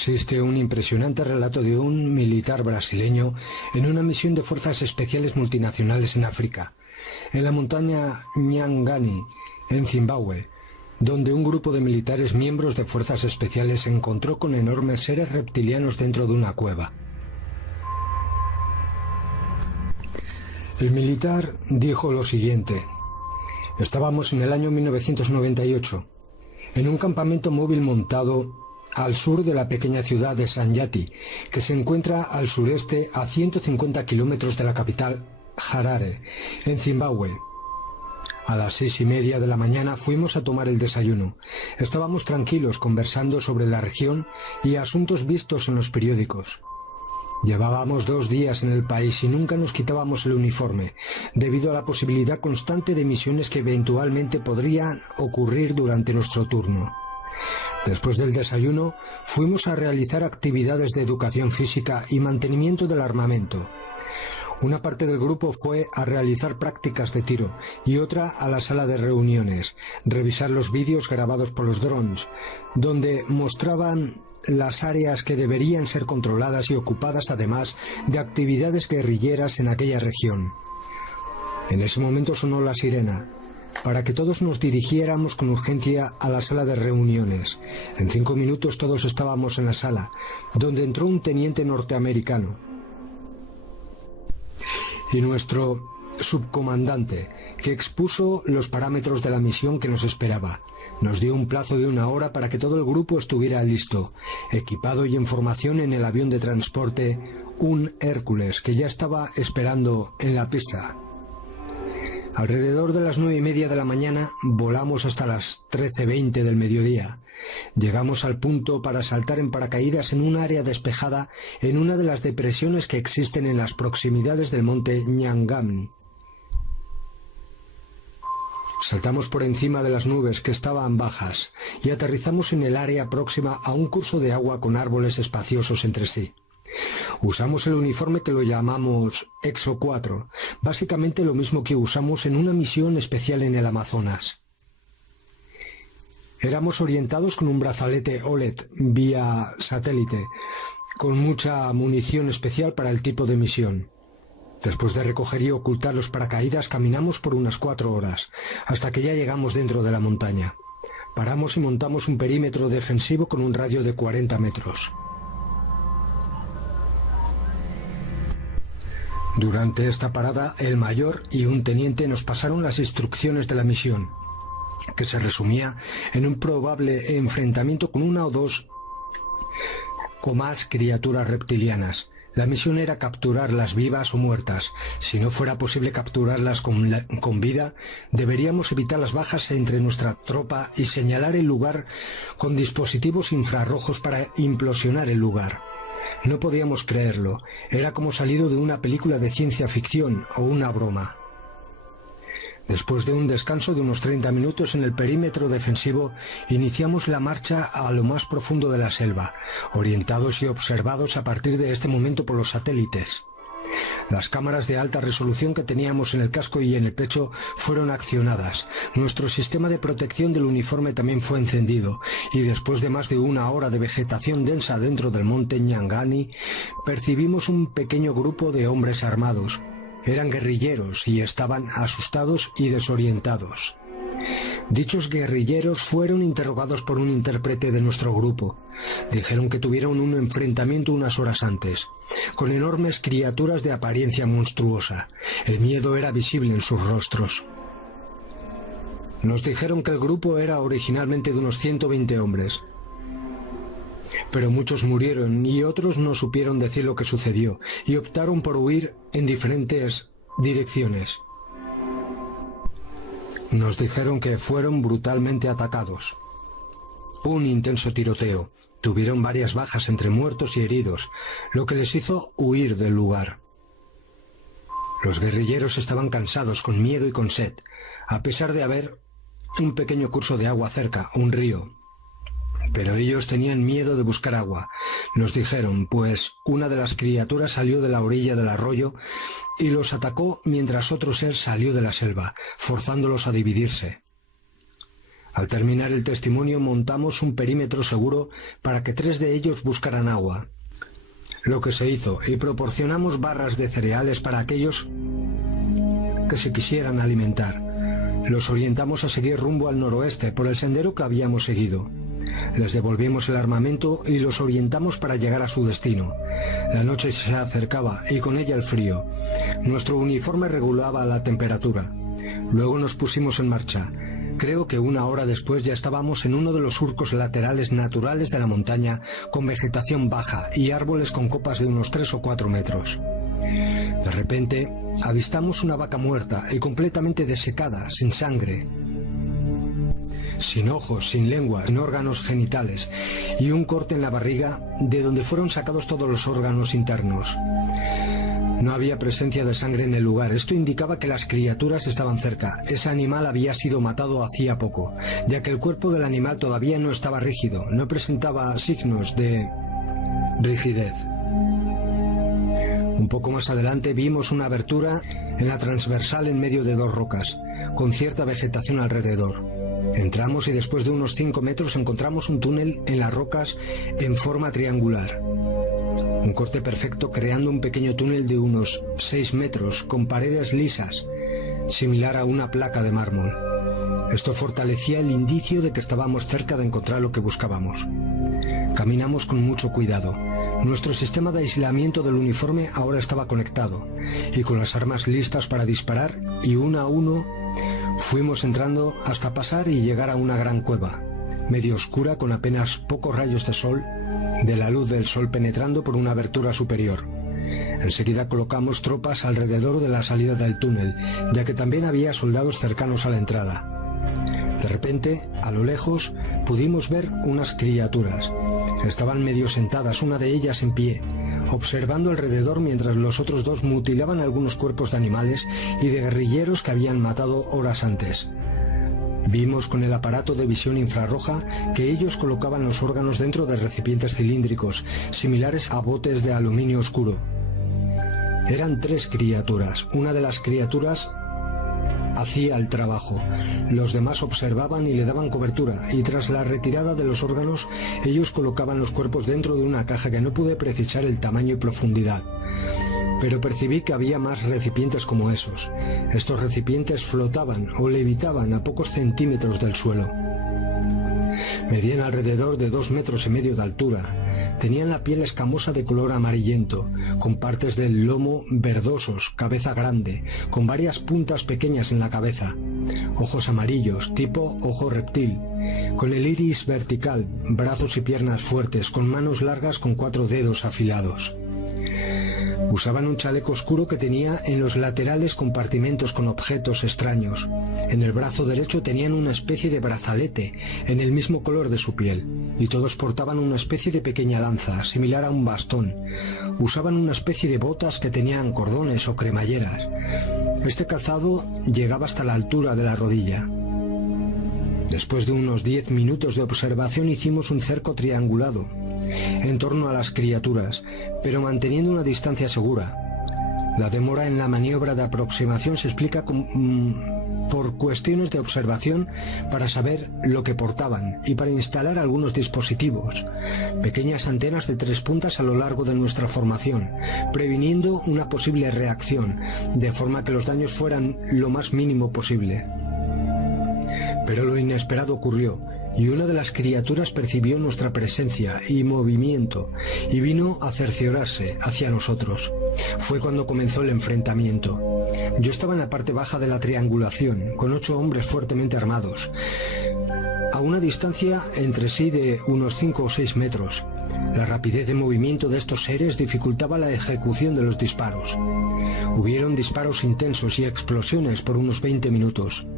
Existe un impresionante relato de un militar brasileño en una misión de fuerzas especiales multinacionales en África, en la montaña Nyangani, en Zimbabue, donde un grupo de militares miembros de fuerzas especiales se encontró con enormes seres reptilianos dentro de una cueva. El militar dijo lo siguiente: estábamos en el año 1998, en un campamento móvil montado al sur de la pequeña ciudad de Sanyati, que se encuentra al sureste a 150 kilómetros de la capital, Harare, en Zimbabue. A las 6:30 de la mañana fuimos a tomar el desayuno. Estábamos tranquilos conversando sobre la región y asuntos vistos en los periódicos. Llevábamos 2 días en el país y nunca nos quitábamos el uniforme, debido a la posibilidad constante de misiones que eventualmente podrían ocurrir durante nuestro turno. Después del desayuno, fuimos a realizar actividades de educación física y mantenimiento del armamento. Una parte del grupo fue a realizar prácticas de tiro y otra a la sala de reuniones, revisar los vídeos grabados por los drones, donde mostraban las áreas que deberían ser controladas y ocupadas, además de actividades guerrilleras en aquella región. En ese momento sonó la sirena, para que todos nos dirigiéramos con urgencia a la sala de reuniones. En 5 minutos todos estábamos en la sala, donde entró un teniente norteamericano. Y nuestro subcomandante, que expuso los parámetros de la misión que nos esperaba. Nos dio un plazo de 1 hora para que todo el grupo estuviera listo, equipado y en formación en el avión de transporte, un Hércules, que ya estaba esperando en la pista. Alrededor de las 9:30 de la mañana volamos hasta las 13:20 del mediodía. Llegamos al punto para saltar en paracaídas en un área despejada en una de las depresiones que existen en las proximidades del monte Nyangani. Saltamos por encima de las nubes que estaban bajas y aterrizamos en el área próxima a un curso de agua con árboles espaciosos entre sí. Usamos el uniforme que lo llamamos Exo 4, básicamente lo mismo que usamos en una misión especial en el Amazonas. Éramos orientados con un brazalete OLED vía satélite, con mucha munición especial para el tipo de misión. Después de recoger y ocultar los paracaídas, caminamos por unas 4 horas, hasta que ya llegamos dentro de la montaña. Paramos y montamos un perímetro defensivo con un radio de 40 metros. Durante esta parada, el mayor y un teniente nos pasaron las instrucciones de la misión, que se resumía en un probable enfrentamiento con 1 o 2 o más criaturas reptilianas. La misión era capturarlas vivas o muertas. Si no fuera posible capturarlas con vida, deberíamos evitar las bajas entre nuestra tropa y señalar el lugar con dispositivos infrarrojos para implosionar el lugar. No podíamos creerlo. Era como salido de una película de ciencia ficción o una broma. Después de un descanso de unos 30 minutos en el perímetro defensivo, iniciamos la marcha a lo más profundo de la selva, orientados y observados a partir de este momento por los satélites. Las cámaras de alta resolución que teníamos en el casco y en el pecho fueron accionadas. Nuestro sistema de protección del uniforme también fue encendido, y después de más de 1 hora de vegetación densa dentro del monte Nyangani, percibimos un pequeño grupo de hombres armados. Eran guerrilleros y estaban asustados y desorientados. Dichos guerrilleros fueron interrogados por un intérprete de nuestro grupo. Dijeron que tuvieron un enfrentamiento unas horas antes, con enormes criaturas de apariencia monstruosa. El miedo era visible en sus rostros. Nos dijeron que el grupo era originalmente de unos 120 hombres, pero muchos murieron y otros no supieron decir lo que sucedió y optaron por huir en diferentes direcciones. Nos dijeron que fueron brutalmente atacados. Un intenso tiroteo. Tuvieron varias bajas entre muertos y heridos, lo que les hizo huir del lugar. Los guerrilleros estaban cansados, con miedo y con sed, a pesar de haber un pequeño curso de agua cerca, un río. Pero ellos tenían miedo de buscar agua. Nos dijeron, pues una de las criaturas salió de la orilla del arroyo y los atacó mientras otro ser salió de la selva, forzándolos a dividirse. Al terminar el testimonio montamos un perímetro seguro para que 3 de ellos buscaran agua, lo que se hizo, y proporcionamos barras de cereales para aquellos que se quisieran alimentar. Los orientamos a seguir rumbo al noroeste por el sendero que habíamos seguido. Les devolvimos el armamento y los orientamos para llegar a su destino. La noche se acercaba y con ella el frío. Nuestro uniforme regulaba la temperatura. Luego nos pusimos en marcha. Creo que 1 hora después ya estábamos en uno de los surcos laterales naturales de la montaña, con vegetación baja y árboles con copas de unos 3 o 4 metros. De repente, avistamos una vaca muerta y completamente desecada, sin sangre, sin ojos, sin lengua, sin órganos genitales, y un corte en la barriga de donde fueron sacados todos los órganos internos. No había presencia de sangre en el lugar. Esto indicaba que las criaturas estaban cerca. Ese animal había sido matado hacía poco, ya que el cuerpo del animal todavía no estaba rígido, no presentaba signos de rigidez. Un poco más adelante vimos una abertura en la transversal en medio de 2 rocas, con cierta vegetación alrededor. Entramos y después de unos 5 metros encontramos un túnel en las rocas en forma triangular. Un corte perfecto creando un pequeño túnel de unos 6 metros con paredes lisas, similar a una placa de mármol. Esto fortalecía el indicio de que estábamos cerca de encontrar lo que buscábamos. Caminamos con mucho cuidado. Nuestro sistema de aislamiento del uniforme ahora estaba conectado, y con las armas listas para disparar, y uno a uno fuimos entrando hasta pasar y llegar a una gran cueva, medio oscura con apenas pocos rayos de sol, de la luz del sol penetrando por una abertura superior. Enseguida colocamos tropas alrededor de la salida del túnel, ya que también había soldados cercanos a la entrada. De repente, a lo lejos, pudimos ver unas criaturas. Estaban medio sentadas, una de ellas en pie, observando alrededor mientras los otros 2 mutilaban algunos cuerpos de animales y de guerrilleros que habían matado horas antes. Vimos con el aparato de visión infrarroja que ellos colocaban los órganos dentro de recipientes cilíndricos, similares a botes de aluminio oscuro. Eran 3 criaturas. Una de las criaturas hacía el trabajo. Los demás observaban y le daban cobertura, y tras la retirada de los órganos, ellos colocaban los cuerpos dentro de una caja que no pude precisar el tamaño y profundidad. Pero percibí que había más recipientes como esos. Estos recipientes flotaban o levitaban a pocos centímetros del suelo. Medían alrededor de 2,5 metros de altura. Tenían la piel escamosa de color amarillento, con partes del lomo verdosos, cabeza grande, con varias puntas pequeñas en la cabeza, ojos amarillos, tipo ojo reptil, con el iris vertical, brazos y piernas fuertes, con manos largas con 4 dedos afilados. Usaban un chaleco oscuro que tenía en los laterales compartimentos con objetos extraños. En el brazo derecho tenían una especie de brazalete en el mismo color de su piel, y todos portaban una especie de pequeña lanza, similar a un bastón. Usaban una especie de botas que tenían cordones o cremalleras. Este calzado llegaba hasta la altura de la rodilla. Después de unos 10 minutos de observación hicimos un cerco triangulado en torno a las criaturas, pero manteniendo una distancia segura. La demora en la maniobra de aproximación se explica por cuestiones de observación para saber lo que portaban y para instalar algunos dispositivos, pequeñas antenas de 3 puntas a lo largo de nuestra formación, previniendo una posible reacción, de forma que los daños fueran lo más mínimo posible. Pero lo inesperado ocurrió, y una de las criaturas percibió nuestra presencia y movimiento, y vino a cerciorarse hacia nosotros. Fue cuando comenzó el enfrentamiento. Yo estaba en la parte baja de la triangulación, con 8 hombres fuertemente armados, a una distancia entre sí de unos 5 o 6 metros. La rapidez de movimiento de estos seres dificultaba la ejecución de los disparos. Hubieron disparos intensos y explosiones por unos 20 minutos.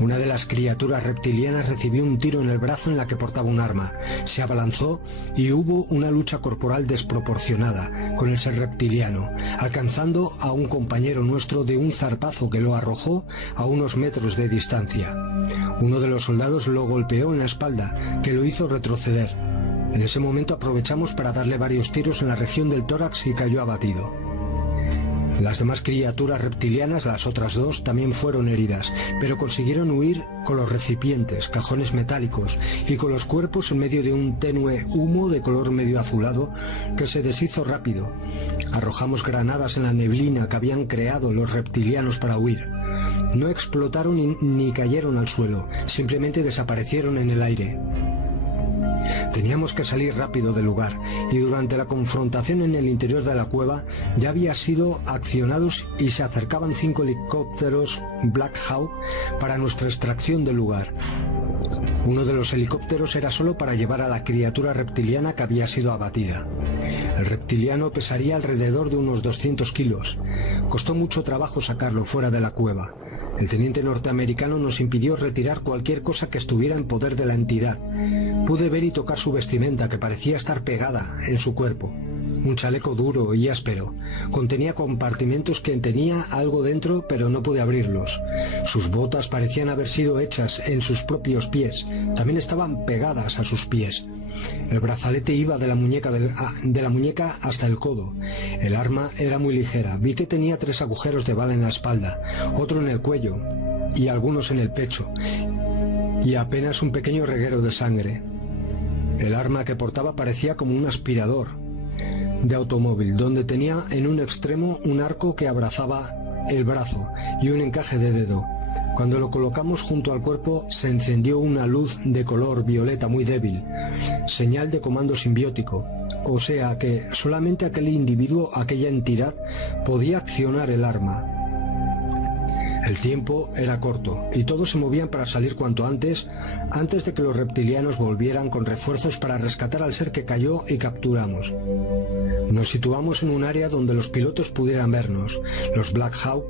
Una de las criaturas reptilianas recibió un tiro en el brazo en la que portaba un arma. Se abalanzó y hubo una lucha corporal desproporcionada con el ser reptiliano, alcanzando a un compañero nuestro de un zarpazo que lo arrojó a unos metros de distancia. Uno de los soldados lo golpeó en la espalda, que lo hizo retroceder. En ese momento aprovechamos para darle varios tiros en la región del tórax y cayó abatido. Las demás criaturas reptilianas, las otras dos, también fueron heridas, pero consiguieron huir con los recipientes, cajones metálicos y con los cuerpos en medio de un tenue humo de color medio azulado que se deshizo rápido. Arrojamos granadas en la neblina que habían creado los reptilianos para huir. No explotaron ni cayeron al suelo, simplemente desaparecieron en el aire. Teníamos que salir rápido del lugar, y durante la confrontación en el interior de la cueva ya había sido accionados y se acercaban 5 helicópteros Black Hawk para nuestra extracción del lugar. Uno de los helicópteros era solo para llevar a la criatura reptiliana que había sido abatida. El reptiliano pesaría alrededor de unos 200 kilos. Costó mucho trabajo sacarlo fuera de la cueva. El teniente norteamericano nos impidió retirar cualquier cosa que estuviera en poder de la entidad. Pude ver y tocar su vestimenta, que parecía estar pegada en su cuerpo. Un chaleco duro y áspero. Contenía compartimentos que tenía algo dentro, pero no pude abrirlos. Sus botas parecían haber sido hechas en sus propios pies. También estaban pegadas a sus pies. El brazalete iba de la muñeca hasta el codo. El arma era muy ligera. Vi que tenía 3 agujeros de bala en la espalda, otro en el cuello y algunos en el pecho, y apenas un pequeño reguero de sangre. El arma que portaba parecía como un aspirador de automóvil, donde tenía en un extremo un arco que abrazaba el brazo y un encaje de dedo. Cuando lo colocamos junto al cuerpo se encendió una luz de color violeta muy débil, señal de comando simbiótico, o sea que solamente aquel individuo, aquella entidad, podía accionar el arma. El tiempo era corto y todos se movían para salir cuanto antes de que los reptilianos volvieran con refuerzos para rescatar al ser que cayó y capturamos. Nos situamos en un área donde los pilotos pudieran vernos. Los Black Hawk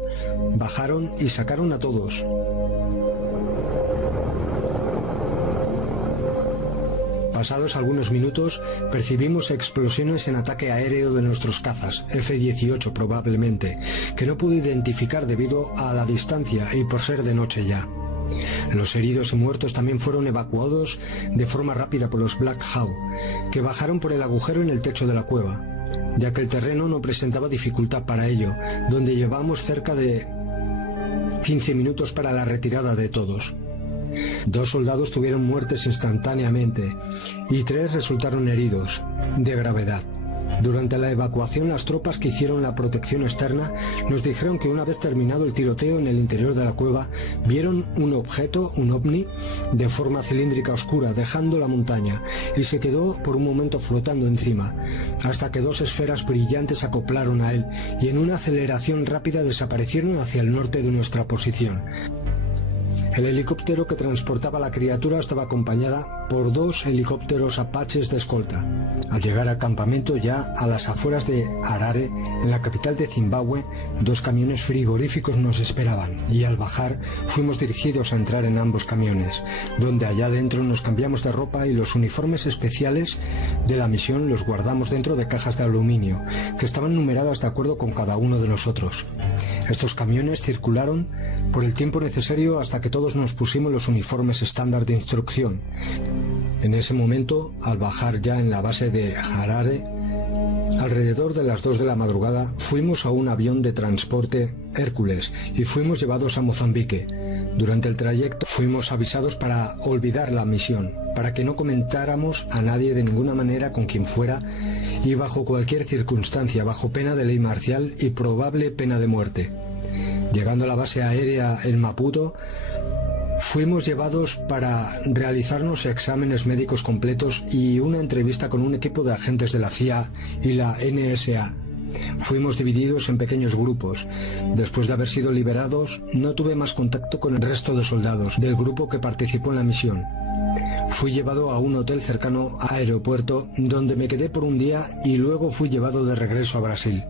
bajaron y sacaron a todos. Pasados algunos minutos, percibimos explosiones en ataque aéreo de nuestros cazas, F-18 probablemente, que no pude identificar debido a la distancia y por ser de noche ya. Los heridos y muertos también fueron evacuados de forma rápida por los Black Hawk, que bajaron por el agujero en el techo de la cueva, ya que el terreno no presentaba dificultad para ello, donde llevamos cerca de 15 minutos para la retirada de todos. 2 soldados tuvieron muertes instantáneamente y 3 resultaron heridos de gravedad. Durante la evacuación, las tropas que hicieron la protección externa nos dijeron que una vez terminado el tiroteo en el interior de la cueva, vieron un objeto, un ovni, de forma cilíndrica oscura, dejando la montaña, y se quedó por un momento flotando encima, hasta que 2 esferas brillantes se acoplaron a él y en una aceleración rápida desaparecieron hacia el norte de nuestra posición. El helicóptero que transportaba la criatura estaba acompañada por 2 helicópteros Apaches de escolta. Al llegar al campamento, ya a las afueras de Harare, en la capital de Zimbabue, 2 camiones frigoríficos nos esperaban, y al bajar fuimos dirigidos a entrar en ambos camiones, donde allá dentro nos cambiamos de ropa y los uniformes especiales de la misión los guardamos dentro de cajas de aluminio, que estaban numeradas de acuerdo con cada uno de nosotros. Estos camiones circularon por el tiempo necesario hasta que todos nos pusimos los uniformes estándar de instrucción. En ese momento, al bajar ya en la base de Harare, alrededor de las 2 de la madrugada, fuimos a un avión de transporte Hércules y fuimos llevados a Mozambique. Durante el trayecto fuimos avisados para olvidar la misión, para que no comentáramos a nadie de ninguna manera con quien fuera y bajo cualquier circunstancia, bajo pena de ley marcial y probable pena de muerte. Llegando a la base aérea en Maputo, fuimos llevados para realizarnos exámenes médicos completos y una entrevista con un equipo de agentes de la CIA y la NSA. Fuimos divididos en pequeños grupos. Después de haber sido liberados, no tuve más contacto con el resto de soldados del grupo que participó en la misión. Fui llevado a un hotel cercano al aeropuerto, donde me quedé por un día y luego fui llevado de regreso a Brasil.